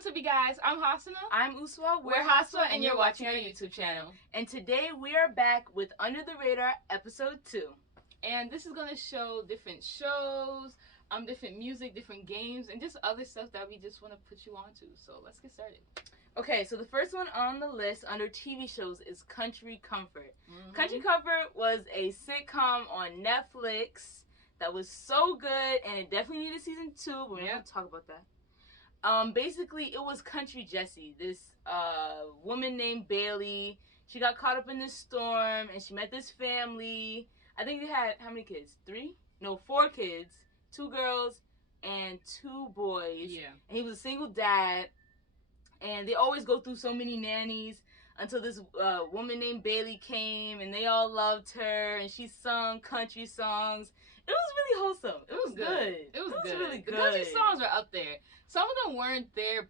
what's up, you guys? I'm Haswaa. I'm Haswaa. We're Haswaa, and you're watching our YouTube channel. And today we are back with Under the Radar episode 2. And this is going to show different shows, different music, different games, and just other stuff that we just want to put you on to. So let's get started. Okay, so the first one on the list under TV shows is Country Comfort. Country Comfort was a sitcom on Netflix that was so good, and it definitely needed season 2, but we're not going to talk about that. Basically, it was Country Jessie, this woman named Bailey. She got caught up in this storm, and she met this family. I think they had, how many kids? 3? No, 4 kids. 2 girls and 2 boys. Yeah. And he was a single dad. And they always go through so many nannies until this woman named Bailey came, and they all loved her, and she sung country songs. It was really wholesome. It was good. It was good. Really good. The country songs are up there. Some of them weren't there.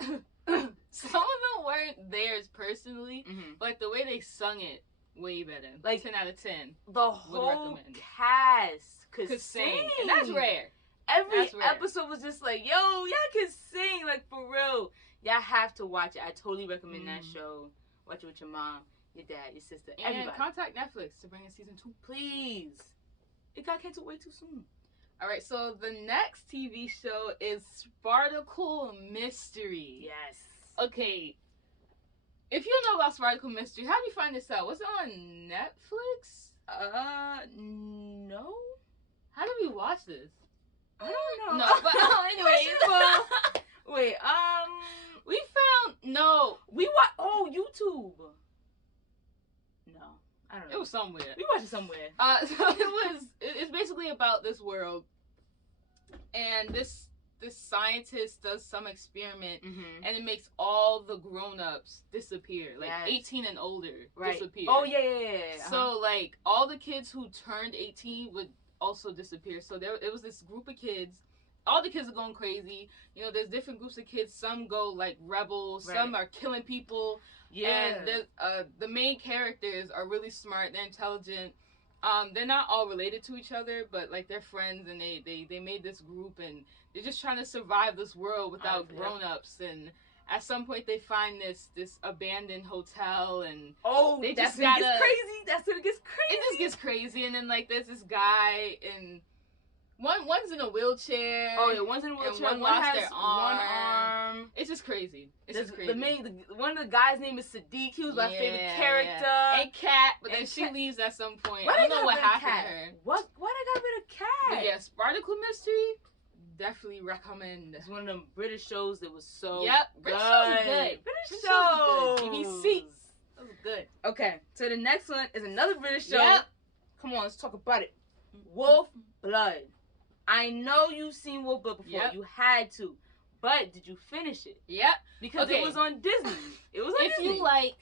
Some of them weren't theirs personally, but like the way they sung it, way better. Like 10 out of 10. The whole cast could sing, and that's rare. Every episode was just like, yo, y'all can sing, like for real. Y'all have to watch it. I totally recommend that show. Watch it with your mom, your dad, your sister, everybody. And contact Netflix to bring in season 2, please. It got canceled way too soon. Alright, so the next TV show is Sparticle Mystery. Yes. Okay. If you don't know about Sparticle Mystery, how did you find this out? Was it on Netflix? No. How did we watch this? I don't know. No, but anyways. Wait, we found, we watched, YouTube. No, I don't know. It was somewhere. We watched it somewhere. So it's basically about this world, and this scientist does some experiment, and it makes all the grown-ups disappear, like 18 and older disappear. Oh, yeah. So, like, all the kids who turned 18 would also disappear. So it was this group of kids. All the kids are going crazy. You know, there's different groups of kids. Some go like rebels. Some are killing people. Yeah. And the main characters are really smart. They're intelligent. They're not all related to each other, but like they're friends, and they made this group, and they're just trying to survive this world without grown-ups. And at some point they find this abandoned hotel, and they just gets crazy. That's when it gets crazy. It just gets crazy, and then like there's this guy, and one's in a wheelchair. Oh yeah, one's in a wheelchair. And one has their one arm. It's just crazy. It's just crazy. One of the guys' name is Sadiq. He was my favorite character. And Cat, but then she leaves at some point. I don't know what happened to her. Why they got rid of Cat? But yeah, Sparticle Mystery, definitely recommend. It's one of them British shows that was so British shows are good. British shows. BBC. That was good. Okay, so the next one is another British show. Yep. Come on, let's talk about it. Wolf Blood. I know you've seen Wolf Blood before. You had to. But did you finish it? Yep. Because it was on Disney. It was on Disney. If you like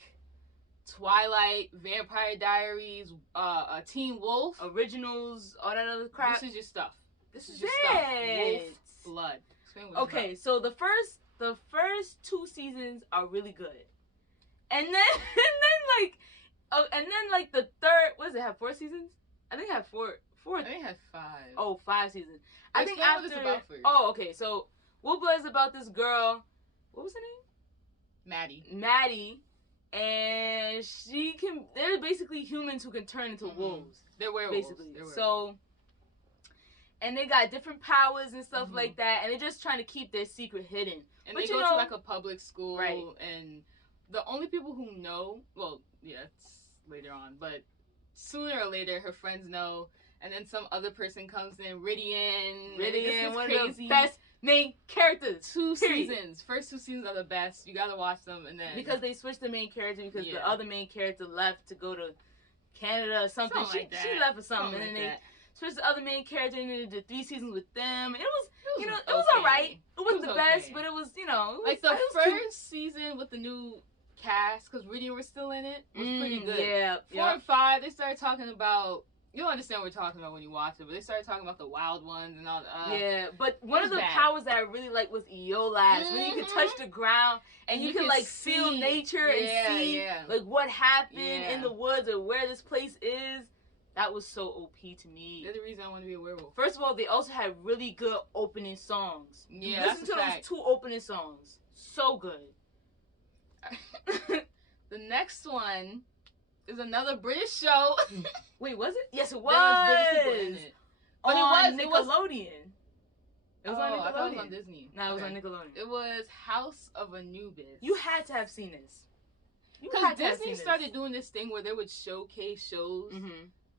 Twilight, Vampire Diaries, Teen Wolf, Originals, all that other crap. This is your stuff. This is your stuff. Wolf Blood. Okay, so the first 2 seasons are really good. And then like the third, what does it have, 4 seasons? I think it had 4. I think it had 5. Oh, 5 seasons. I think after. What it's about first. Oh, okay. So Wolf Blood is about this girl. What was her name? Maddie, and they're basically humans who can turn into wolves. They're werewolves. Basically. So, and they got different powers and stuff like that, and they're just trying to keep their secret hidden. And they go to like a public school, and the only people who know, it's later on, but sooner or later her friends know. And then some other person comes in, Rydian, one of the best main characters. 2 seasons. First 2 seasons are the best. You gotta watch them, and then because they switched the main character because the other main character left to go to Canada or something. She left or something, and then they switched the other main character, and they did 3 seasons with them. And it was alright. It wasn't the best, but it was like the first season with the new cast, because Rydian was still in it, was pretty good. Yeah. 4 and 5, they started talking about. You'll understand what we're talking about when you watch it, but they started talking about the wild ones and all that. But one of the powers that I really liked was Eola's, when you could touch the ground and you could like feel nature and see like what happened in the woods or where this place is. That was so OP to me. They're the reason I want to be a werewolf. First of all, they also had really good opening songs. Yeah, Listen to those 2 opening songs. So good. The next one is another British show. Wait, was it? Yes, it was. There was British people in it. But on it was Nickelodeon. It was on Nickelodeon. I thought it was on Disney. No, it was on Nickelodeon. It was House of Anubis. You had to have seen this. Because Disney started doing this thing where they would showcase shows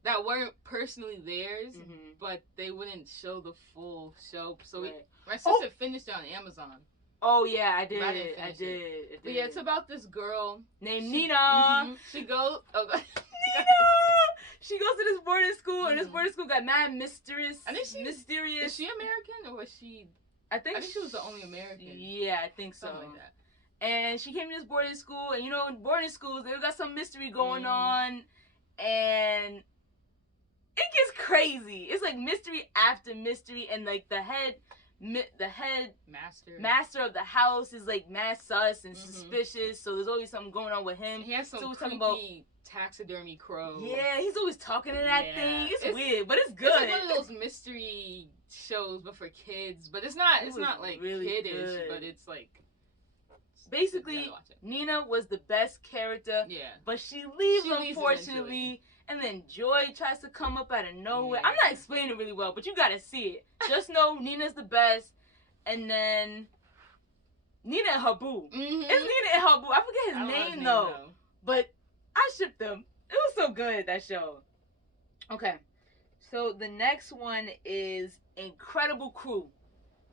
that weren't personally theirs, but they wouldn't show the full show. So my sister finished it on Amazon. Oh yeah, I did. I did. But yeah, it's about this girl named Nina. She goes. Nina. She goes to this boarding school, and this boarding school got mad mysterious. I think mysterious. Is she American or was she? I think she was the only American. Yeah, I think so. Something like that. And she came to this boarding school, and you know, in boarding schools, they got some mystery going on, and it gets crazy. It's like mystery after mystery, and like the head master of the house is like mad sus and suspicious. So there's always something going on with him. He has some creepy taxidermy crow. Yeah, he's always talking to that thing. It's weird, but it's good. It's like one of those mystery shows, but for kids. But it's not. It's not like really kiddish, good. But it's like. Basically, Nina was the best character. Yeah. But she leaves unfortunately. And then Joy tries to come up out of nowhere. Yeah. I'm not explaining it really well, but you gotta see it. Just know Nina's the best. And then Nina and her boo. It's Nina and her boo. I forget his name though. But I shipped them. It was so good, that show. Okay. So the next one is Incredible Crew.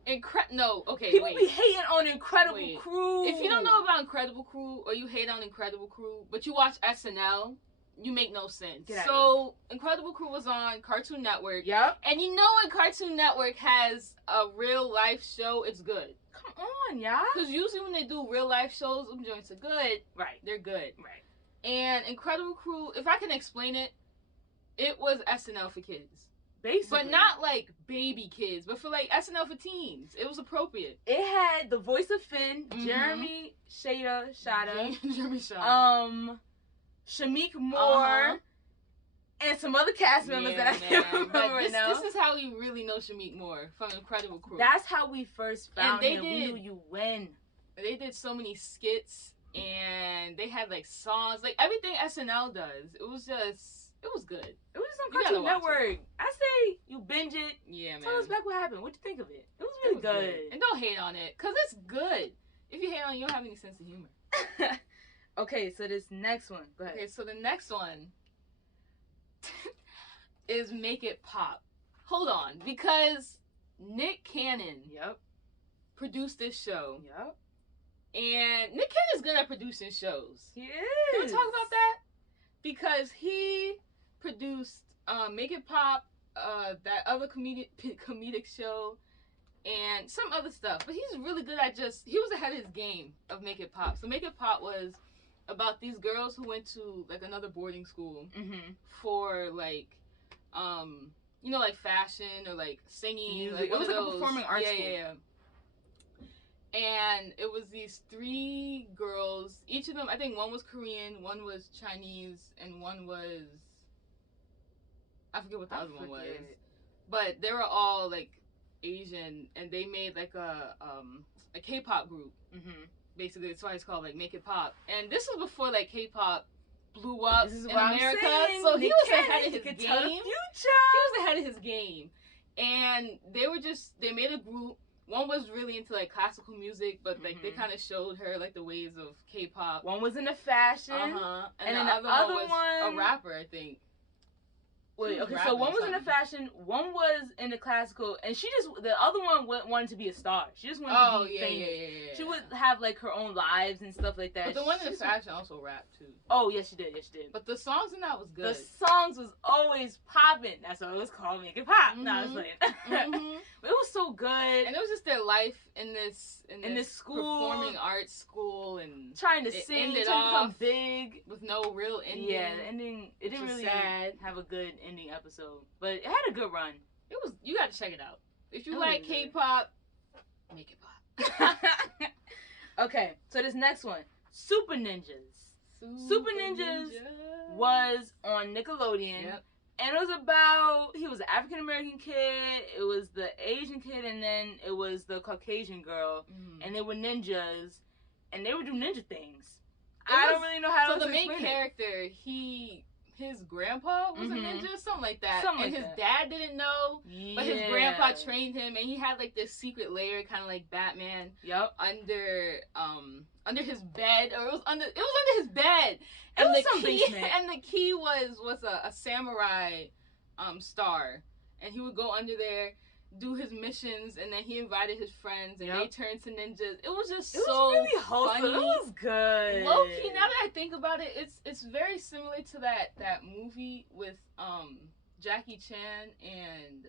People be hating on Incredible Crew. If you don't know about Incredible Crew, or you hate on Incredible Crew, but you watch SNL, you make no sense. So Incredible Crew was on Cartoon Network. Yep. And you know when Cartoon Network has a real life show, it's good. Come on, y'all. Because usually when they do real life shows, them joints are good. Right. They're good. Right. And Incredible Crew, if I can explain it, it was SNL for kids. Basically. But not like baby kids, but for like SNL for teens. It was appropriate. It had the voice of Finn, Jeremy Shada, Jeremy Shada. Shamik Moore, and some other cast members that I can't remember right now. This is how we really know Shamik Moore from Incredible Crew. That's how we first found him. We knew you when. They did so many skits, and they had like songs, like everything SNL does. It was good. It was just on Cartoon Network. I say you binge it. Yeah, man. Tell us back what happened. What'd you think of it? It was really good. And don't hate on it, because it's good. If you hate on it, you don't have any sense of humor. Okay, so this next one. Go ahead. Okay, so the next one is Make It Pop. Hold on, because Nick Cannon produced this show. Yep. And Nick Cannon's good at producing shows. He is. Can we talk about that? Because he produced Make It Pop, that other comedic show, and some other stuff. But he's really good at he was ahead of his game of Make It Pop. So Make It Pop was about these girls who went to like another boarding school for like, you know, like fashion or like singing. Music. Like it was like a performing arts school. Yeah. And it was these 3 girls. Each of them, I think one was Korean, one was Chinese, and one was, I forget what the other one was. But they were all like Asian, and they made like a K-pop group. Basically, that's why it's called like Make It Pop. And this was before like K-pop blew up in America. So he was ahead of his game. He was ahead of his game. And they made a group. One was really into like classical music, but like they kind of showed her like the ways of K-pop. One was into fashion, and then the other one was a rapper, I think. Wait, okay, so one was into fashion, one was into classical, and the other one wanted to be a star. She just wanted to be famous. Yeah. She would have like her own lives and stuff like that. But the one in fashion also rapped too. Oh, yes, she did. But the songs in that was good. The songs was always popping. That's what it was called, Make It Pop. No, I was playing. But it was so good. And it was just their life in this school, performing arts school, and trying to sing, trying to become big with no real ending. Yeah, the ending, it didn't really have a good ending episode, but it had a good run. You got to check it out if you like K-pop. Make It Pop. Okay, so this next one, Supah Ninjas. Supah Ninjas was on Nickelodeon. And it was about, he was an African-American kid, it was the Asian kid, and then it was the Caucasian girl. And they were ninjas, and they would do ninja things. I don't really know how to explain it. So the main character, his grandpa was a ninja, something like that. And his dad didn't know, but his grandpa trained him, and he had like this secret lair, kind of like Batman. Yep. Under his bed, or it was under his bed. And the key was a samurai star, and he would go under there, do his missions, and then he invited his friends, and they turned to ninjas. It was just so really wholesome. funny. It was good. Low key, now that I think about it, it's very similar to that movie with Jackie Chan and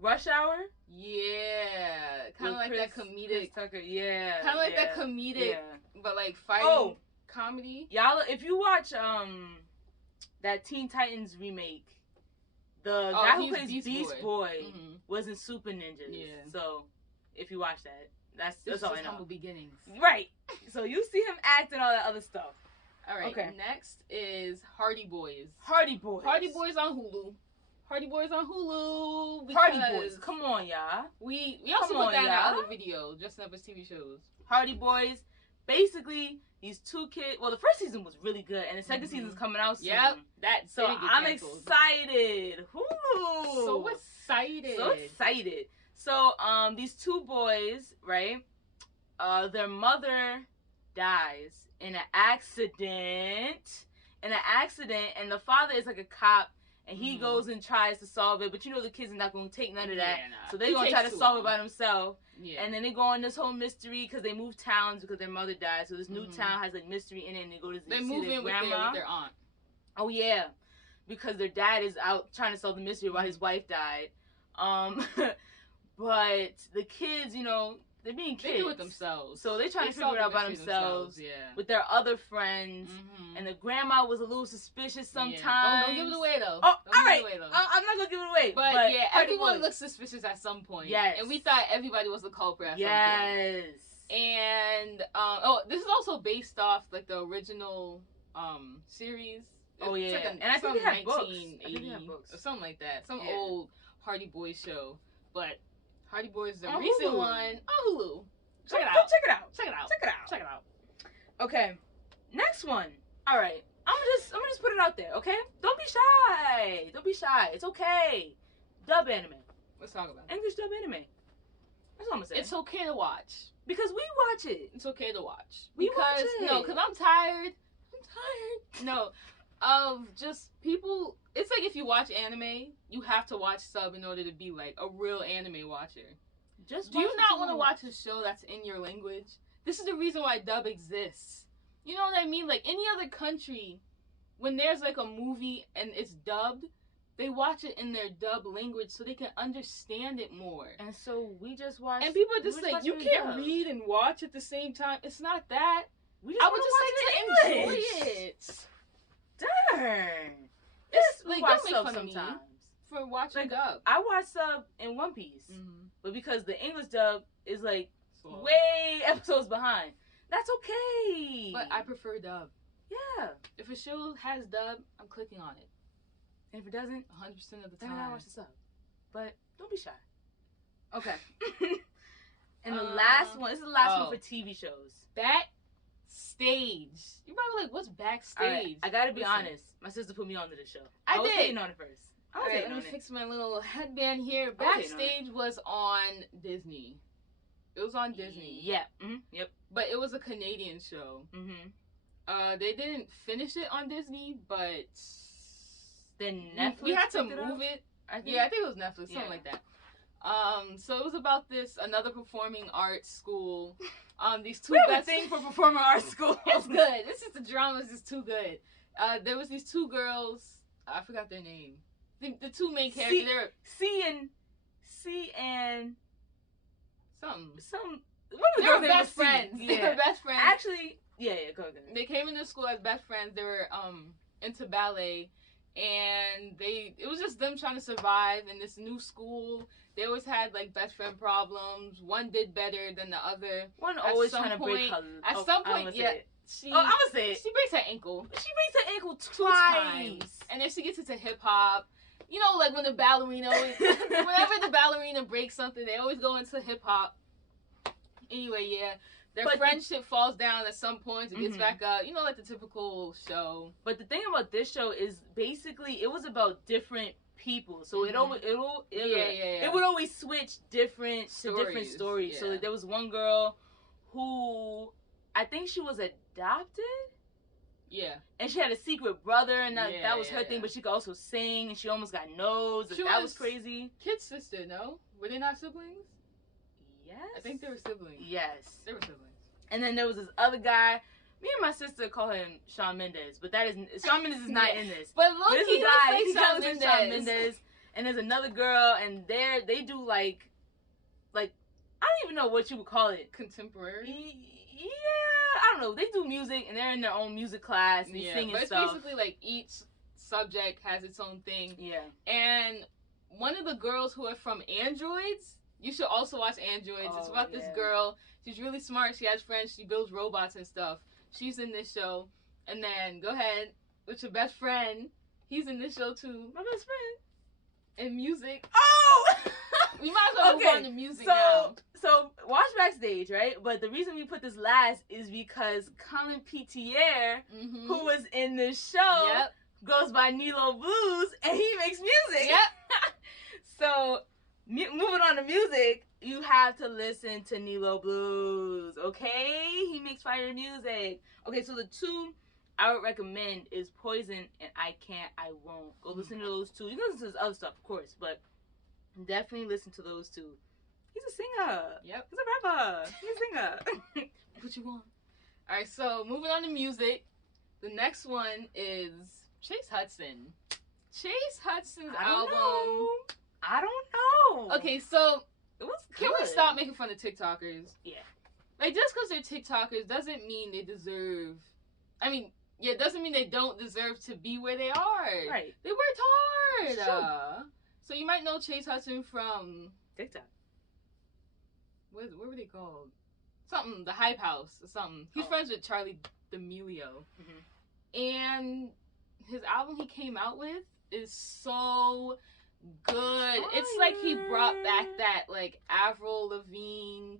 Rush Hour. Yeah, kind of like that comedic. Chris Tucker. Yeah, kind of like that comedic, but like fighting comedy. Y'all, if you watch that Teen Titans remake. The guy who plays Beast Boy was in Supah Ninjas. Yeah. So, if you watch that, that's all I know. Humble beginnings. Right. So you see him act and all that other stuff. All right. Okay. Next is Hardy Boys. Hardy Boys. Hardy Boys on Hulu. Hardy Boys on Hulu. Hardy Boys. Come on, y'all. We also put that in our other video, just up as TV shows. Hardy Boys. Basically, these two kids. Well, the first season was really good, and the second season's coming out soon. Yep, so I'm excited. Woo! So excited. So excited. So these two boys, right? Their mother dies in an accident. And the father is like a cop. And he goes and tries to solve it, but you know the kids are not going to take none of that. So they're going to try to solve it by themselves. Yeah. And then they go on this whole mystery because they move towns because their mother died. So this new town has like mystery in it, and they go to see their grandma. With their aunt. Oh yeah, because their dad is out trying to solve the mystery while his wife died. But the kids, you know, they're being kids. They do it themselves. So they're trying to figure it out by themselves with their other friends. And the grandma was a little suspicious sometimes. Yeah. Don't give it away, though. Oh, all right. I'm not going to give it away. But yeah, everyone looks suspicious at some point. Yes. And we thought everybody was the culprit at some point. And, this is also based off, like, the original series. Oh, yeah. Like and I think they have books. Or something like that. Some old Hardy Boys show. But Hardy Boys is the recent one on Hulu. Check it out. Check it out. Okay, next one. All right, I'm gonna just put it out there. Okay, don't be shy. It's okay. Dub anime. Let's talk about it. English dub anime. That's what I'm gonna say. It's okay to watch because we watch it. It's okay to watch watch it. No, because I'm tired. No, of just people. It's like if you watch anime, you have to watch sub in order to be like a real anime watcher. Do you not want to watch a show that's in your language? This is the reason why dub exists. You know what I mean? Like any other country, when there's like a movie and it's dubbed, they watch it in their dub language so they can understand it more. And so we just watch. And people are just like, you can't read and watch at the same time. It's not that. I would just like to enjoy it. Darn. It's like don't make fun of me for watching dub. I watch sub in One Piece, but because the English dub is like way episodes behind, that's okay. But I prefer dub. Yeah. If a show has dub, I'm clicking on it. And if it doesn't, 100% of the then time, I watch the sub. But don't be shy. Okay. And the last one. This is the last one for TV shows. Backstage. You're probably like, what's Backstage? Right, I gotta be honest. My sister put me onto this show. I was hating on it first. Let me fix my little headband here. Backstage was on Disney. It was on Disney. Yeah. Yep. But it was a Canadian show. They didn't finish it on Disney, but then Netflix. We had to move it. I think it was Netflix, something like that. So it was about another performing arts school. These two best thing for performing arts school. It's good. This is the drama is too good. There was these two girls. I forgot their name. The two main characters. C and something. One of the girls were best friends. Yeah. They were best friends. Actually, yeah, go. They came into school as best friends. They were into ballet, and it was just them trying to survive in this new school. They always had like best friend problems. One did better than the other. One always trying to break her. At some point, I'm gonna say it. She breaks her ankle. She breaks her ankle Two times. And then she gets into hip hop. You know, like when the ballerina, whenever the ballerina breaks something, they always go into hip hop. Anyway, yeah. Their friendship falls down at some point. It gets back up. You know, like the typical show. But the thing about this show is basically it was about different people. So it would always switch different stories. Yeah. So like, there was one girl who I think she was adopted. Yeah. And she had a secret brother, and that was her thing. But she could also sing, and she almost got nosed. That was crazy. Kid's sister, no? Were they not siblings? Yes. I think they were siblings. Yes. They were siblings. And then there was this other guy. Me and my sister call him Shawn Mendes, but Shawn Mendes is not in this. But look, this he guy, looks he like comes in Shawn Mendes. And there's another girl, and they do like I don't even know what you would call it. Contemporary? Yeah, I don't know. They do music, and they're in their own music class, and they sing and stuff. But it's basically like each subject has its own thing. Yeah. And one of the girls who are from Androids, you should also watch Androids. It's about this girl. She's really smart. She has friends. She builds robots and stuff. She's in this show. And then, go ahead, with your best friend. He's in this show, too. My best friend. And music. Oh! We might as well move on to music now. So, watch Backstage, right? But the reason we put this last is because Colin P. Tierre, who was in this show, goes by Nilo Blues, and he makes music. Yep. So, moving on to music, you have to listen to Nilo Blues, okay? He makes fire music. Okay, so the two I would recommend is Poison and I Can't, I Won't. Go listen to those two. You can listen to his other stuff, of course, but definitely listen to those two. He's a singer. Yep. He's a rapper. He's a singer. What you want? Alright, so moving on to music. The next one is Chase Hudson. Chase Hudson's album. I don't know. Okay, so it was good. Can we stop making fun of TikTokers? Yeah. Like, just because they're TikTokers doesn't mean they deserve... it doesn't mean they don't deserve to be where they are. Right. They worked hard. Sure. So you might know Chase Hudson from... TikTok. What were they called? Something, the Hype House or something. He's friends with Charlie D'Amelio. And his album he came out with is so good. It's like he brought back that, like, Avril Lavigne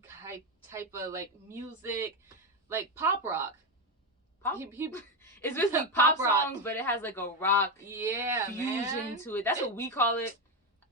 type of, like, music. Like, pop rock. It's just like pop songs, but it has, like, a rock fusion to it. That's what we call it.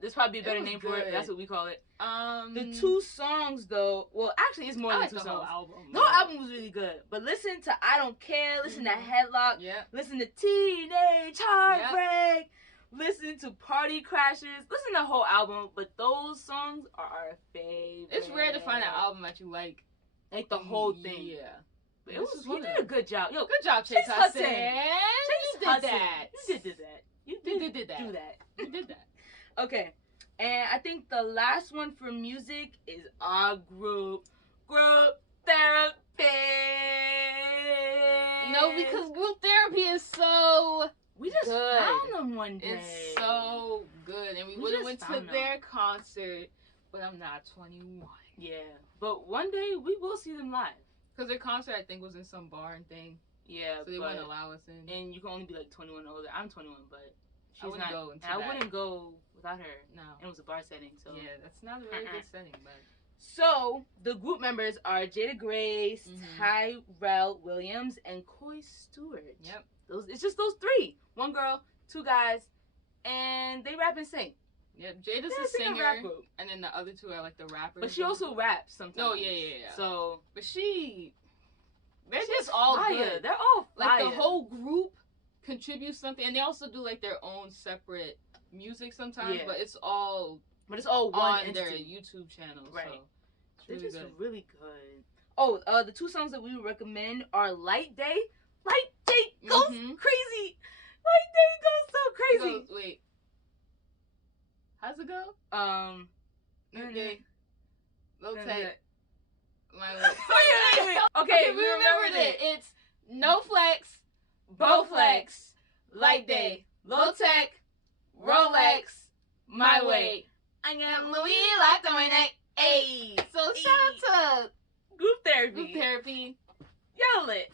There's probably a better name for it, but that's what we call it. The two songs, though, well, actually, it's more than two songs. The whole album. The whole album was really good. But listen to I Don't Care, listen to Headlock, listen to Teenage Heartbreak, listen to Party Crashers, listen to the whole album, but those songs are our favorite. It's rare to find an album that you like. Like the whole thing. Yeah. But he did a good job. Yo, good job, Chase Hudson. You did that. You did that. You did that. You did that. Okay, and I think the last one for music is our group therapy. No, because group therapy is so we just good. Found them one day. It's so good, and we would have went to their concert, but I'm not 21. Yeah, but one day we will see them live. Because their concert, I think, was in some bar and thing. Yeah, so they wouldn't allow us in. And you can only be like 21 or older. I'm 21, but I wouldn't go into that. I wouldn't go without her. No. And it was a bar setting, so. Yeah, that's not a very good setting, but. So, the group members are Jada Grace, Tyrell Williams, and Coy Stewart. Yep. It's just those three. One girl, two guys, and they rap and sing. Yep, Jada's a singer, and then the other two are like the rappers. But she also raps sometimes. Oh, yeah. So, but they're just all good. They're all fire. Like, the whole group contributes something, and they also do, like, their own separate music sometimes, but it's all one on their YouTube channel. Right. So they're just really good. Oh, the two songs that we would recommend are Light Day. Light Day goes crazy. Light Day goes so crazy. Wait. How's it go? Okay. Low tech. Wait. Okay, we remembered it. It's No Flex, Bowflex, Light Day, Low Tech, Rolex, My Way. I got Louis locked on my neck. Ayy. So shout out to Group Therapy. Y'all lit.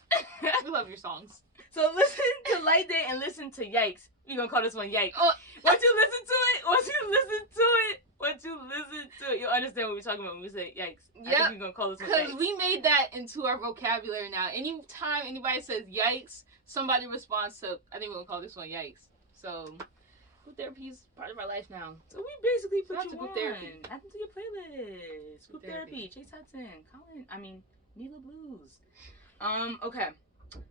We love your songs. So listen to Light Day and listen to Yikes. We're gonna call this one Yikes. Oh. Once you listen to it, you'll understand what we're talking about when we say Yikes. Yep. I think we're gonna call this one Because Yikes. we made that into our vocabulary now. Anytime anybody says Yikes, somebody responds to, I think we're gonna call this one Yikes. So, group therapy is part of our life now. So we basically put Shout out you to group on. therapy. Add them to your playlist. Group Therapy. therapy. Chase Hudson. Nilo Blues. Okay.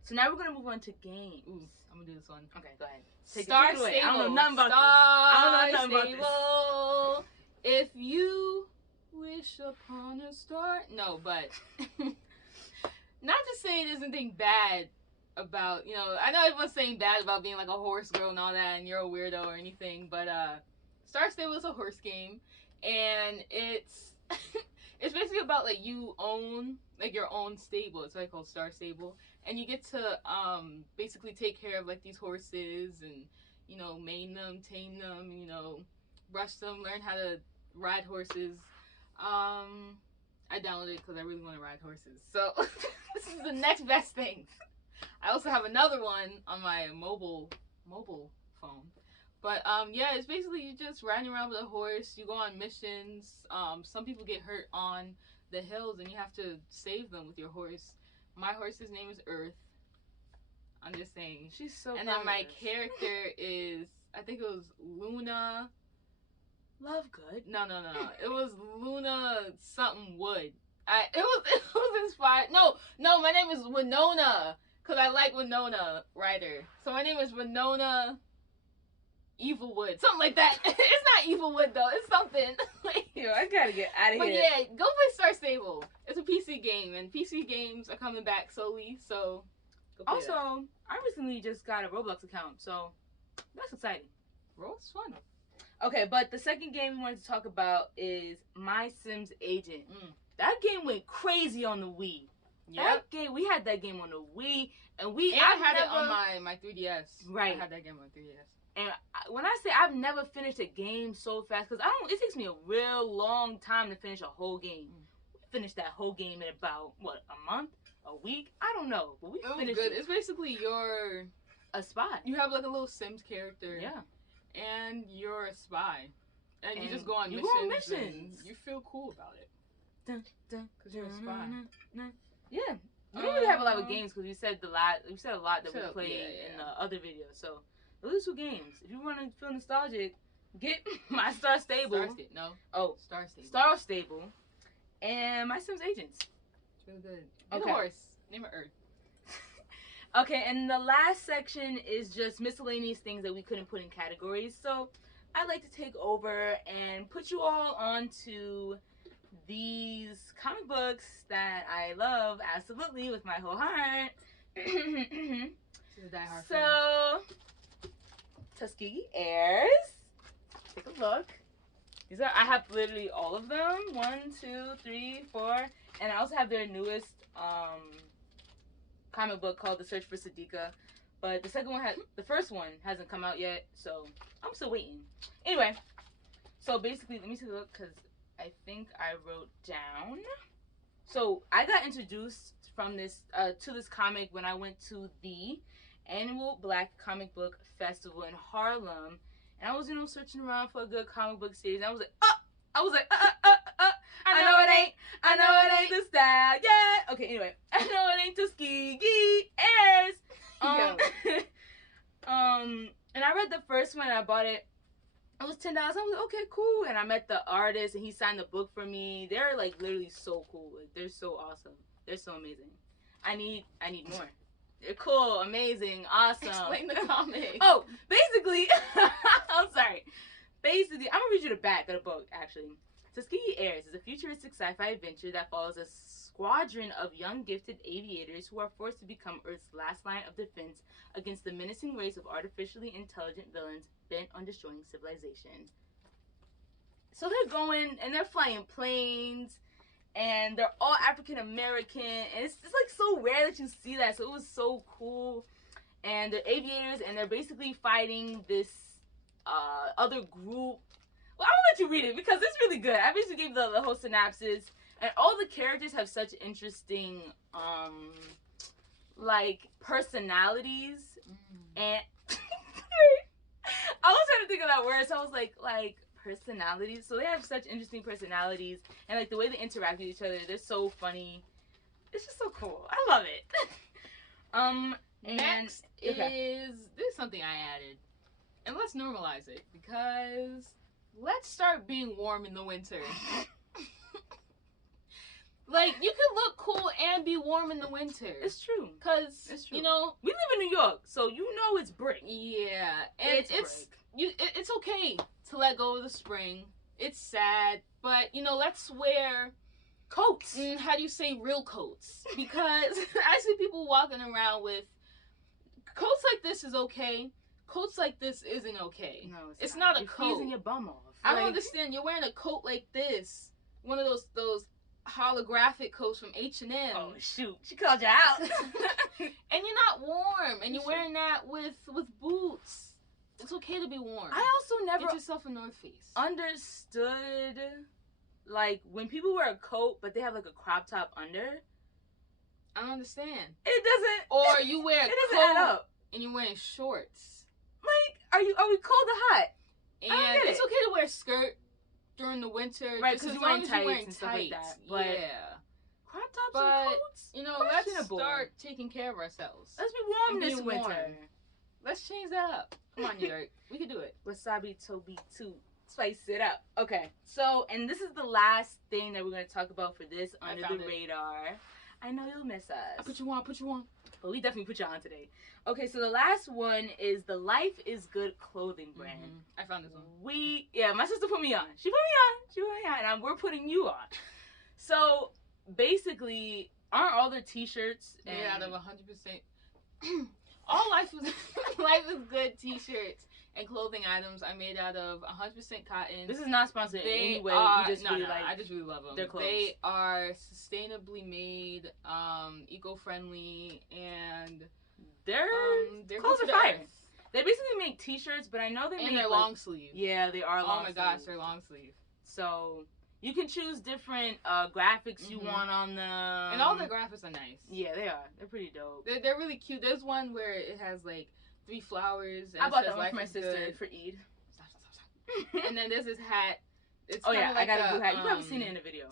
So now we're gonna move on to games. Ooh, I'm gonna do this one. Okay, go ahead. Star Take it away. Stable. I don't know nothing about this. I don't know nothing about this. If you wish upon a star. No, but not to say there's anything bad about, I know everyone's saying bad about being like a horse girl and all that, and you're a weirdo or anything, but Star Stable is a horse game, and it's it's basically about like you own like your own stable. It's like called Star Stable, and you get to basically take care of like these horses and main them, tame them, brush them, learn how to ride horses. I downloaded it because I really want to ride horses. So this is the next best thing. I also have another one on my mobile phone. But yeah, it's basically you just riding around with a horse. You go on missions. Some people get hurt on the hills and you have to save them with your horse. My horse's name is Earth. I'm just saying. She's so And then my character is, I think it was Luna. Lovegood. No. It was Luna something Wood. It was inspired. No, my name is Winona. Because I like Winona Ryder. So my name is Winona Evilwood. Something like that. It's not Evilwood though. It's something. Yo, I gotta get out of here. But yeah, go play Star Stable. It's a PC game. And PC games are coming back slowly. So go play also, that. I recently just got a Roblox account. So that's exciting. Roblox fun. Okay, but the second game we wanted to talk about is My Sims Agent. That game went crazy on the Wii. Yep. That game, we had that game on the Wii, and I had it on my 3DS. Right. I had that game on 3DS. And when I say I've never finished a game so fast, because it takes me a real long time to finish a whole game. We finished that whole game in about, what, a month? A week? I don't know. But we finished it. It's basically a spy. You have like a little Sims character. Yeah. And you're a spy. And you just go on missions. And you feel cool about it. Because you're a spy. Yeah. We don't really have a lot of games because we said a lot that we played in the other video. So those are 2 games. If you want to feel nostalgic, get my Star Stable. Star Stable. Star Stable. And My Sims Agents. It's really good. Okay. Horse. Name it Earth. Okay, and the last section is just miscellaneous things that we couldn't put in categories. So I'd like to take over and put you all onto these comic books that I love absolutely with my whole heart. She's a diehard fan. So, Tuskegee Heirs. Take a look. I have literally all of them. 1, 2, 3, 4. And I also have their newest comic book called The Search for Sadiqa. But the first one hasn't come out yet, so I'm still waiting. Anyway, so basically, let me take a look because I think I wrote down. So I got introduced from this to this comic when I went to the annual Black Comic Book Festival in Harlem, and I was searching around for a good comic book series. And I was like, I know it ain't the style, yeah. Okay, anyway, I know it ain't Tuskegee Heirs. And I read the first one and I bought it. It was $10. I was like, okay, cool. And I met the artist and he signed the book for me. They're like literally so cool. Like, they're so awesome. They're so amazing. I need more. They're cool, amazing, awesome. Explain the comic. Oh, basically, I'm sorry. Basically, I'm gonna read you the back of the book. Actually, Tuskegee Heirs is a futuristic sci-fi adventure that follows a squadron of young, gifted aviators who are forced to become Earth's last line of defense against the menacing race of artificially intelligent villains bent on destroying civilization. So they're going and they're flying planes, and they're all African American, and it's just like so rare that you see that. So it was so cool. And they're aviators, and they're basically fighting this other group. Well, I'm gonna let you read it because it's really good. I basically gave the whole synopsis, and all the characters have such interesting like personalities and I was trying to think of that word, so I was like personalities. So they have such interesting personalities, and like the way they interact with each other, they're so funny. It's just so cool. I love it. Next is this is something I added, and let's normalize it because let's start being warm in the winter. Like, you can look cool and be warm in the winter. It's true. Because, you know, we live in New York, so you know it's brick. Yeah. And it's okay to let go of the spring. It's sad. But, you know, let's wear coats. How do you say real coats? Because I see people walking around with coats like this is okay. Coats like this isn't okay. No, it's not a You're coat. freezing your bum off. I don't understand. You're wearing a coat like this. One of those holographic coats from H&M. Oh shoot, she called you out. And you're not warm, and you're wearing that with boots. It's okay to be warm. I also never get yourself a North Face. Understood, like when people wear a coat but they have like a crop top under. I don't understand. It doesn't. Or you wear a coat and you're wearing shorts. Like, are we cold or hot? And it's okay to wear a skirt during the winter, right? Because you're wearing tights and stuff like that. But yeah, crop tops and coats. You know, let's start taking care of ourselves. Let's be warm this winter. Let's change that up. Come on, New York, we can do it. Wasabi Toby 2. Spice it up. Okay, so and this is the last thing that we're gonna talk about for this under the radar. I know you'll miss us. I put you on. But we definitely put you on today. Okay, so the last one is the Life is Good clothing brand. I found this one. My sister put me on. She put me on, and we're putting you on. So basically, aren't all their t-shirts made out of 100%? All Life is Good t-shirts and clothing items are made out of 100% cotton. This is not sponsored in any way. I just really love them. Their clothes. They are sustainably made, eco-friendly, and their clothes are fire. They basically make t-shirts, but I know they make they're long sleeve. Yeah, they are long sleeve. Oh my gosh, they're long sleeve. So you can choose different graphics you want on them. And all the graphics are nice. Yeah, they are. They're pretty dope. They're really cute. There's one where it has like 3 flowers. And I bought that one for my sister for Eid. Stop. And then there's this hat. It's like I got a blue hat. You probably seen it in the video.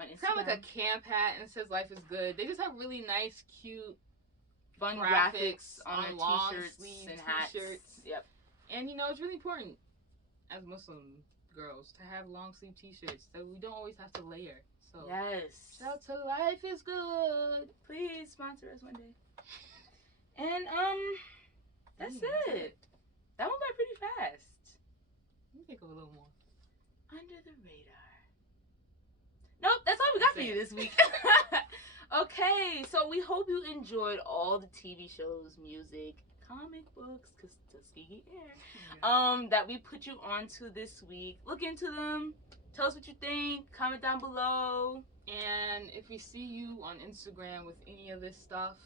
It's kind of like a camp hat, and it says "Life is Good." They just have really nice, cute, fun graphics on their long t-shirts and hats. Yep. And you know, it's really important as Muslim girls to have long sleeve t-shirts, so we don't always have to layer. So yes, shout out to Life is Good. Please sponsor us one day. And that's it. That went by pretty fast. Let me think of a little more. Under the radar. Nope, that's all we got for you this week. Okay, so we hope you enjoyed all the TV shows, music, comic books, cause Tuskegee Heirs, that we put you onto this week. Look into them. Tell us what you think. Comment down below. And if we see you on Instagram with any of this stuff,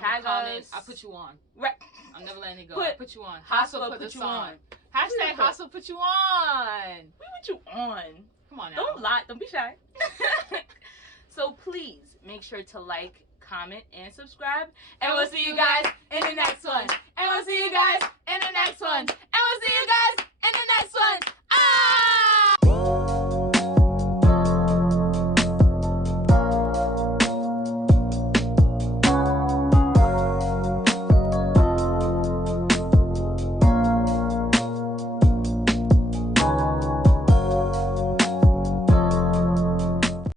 tag us. I put you on. Right. I'm never letting it go. I put you on. Haswaa put you on. Hashtag Haswaa put you on. We put you on. Come on now. Don't lie. Don't be shy. So please make sure to like, comment, and subscribe. And we'll see you guys in the next one. And we'll see you guys in the next one.